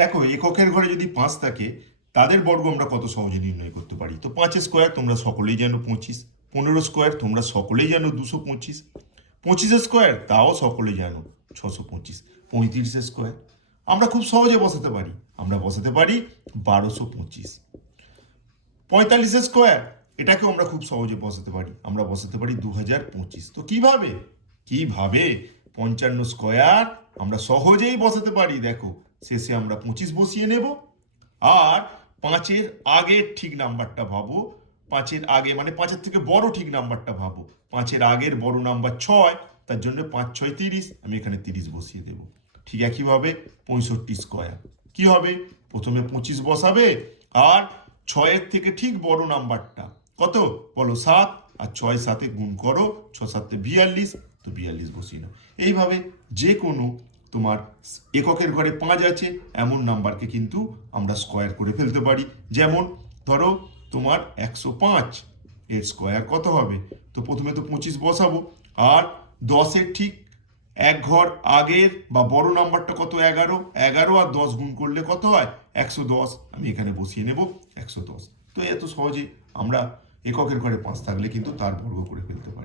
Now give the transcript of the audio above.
দেখো, এককের ঘরে যদি 5 থাকে তাদের বর্গ আমরা কত সহজে নির্ণয় করতে পারি। তো 5 স্কোয়ার তোমরা সকলেই জানো 25, 15 স্কোয়ার তোমরা সকলেই জানো 225, 25 স্কোয়ার তাও সকলেই জানো 625, 35 স্কোয়ার আমরা খুব সহজে বসাতে পারি, আমরা বসাতে পারি 1225, 45 স্কোয়ার এটাকেও আমরা খুব সহজে বসাতে পারি, আমরা বসাতে পারি 2025। তো কিভাবে কিভাবে 55 স্কোয়ার আমরা সহজেই বসাতে পারি। দেখো, শেষে আমরা 25 বসিয়ে নেব, আর 5-এর আগের ঠিক নাম্বারটা ভাবো, 5-এর আগে মানে 5-এর থেকে বড় ঠিক নাম্বারটা ভাবো। 5-এর আগের বড় নাম্বার 6, তার জন্য 5 6 30, আমি এখানে 30 বসিয়ে দেব। ঠিক একইভাবে 65 স্কোয়ার কি হবে, প্রথমে 25 বসাবে, আর 6-এর থেকে ঠিক বড় নাম্বারটা কত বলো, 7, আর 6 7 গুণ করো, 6 7 42, তো 42 বসিয়ে নাও। এইভাবে যে কোনো তোমার এককের ঘরে 5 আছে এমন নাম্বারকে কিন্তু আমরা স্কোয়ার করে ফেলতে পারি। যেমন ধরো তোমার 105, এর স্কোয়ার কত হবে, তো প্রথমে তো 25 বসাবো, আর 10-এর ঠিক এক ঘর আগের বা বড় নাম্বারটা কত, 11, 11 আর 10 গুণ করলে কত হয় 110, আমি এখানে বসিয়ে নেব 110। তো এত সহজে আমরা এককের ঘরে 5 থাকলে কিন্তু তার বর্গ করে ফেলতে পারি।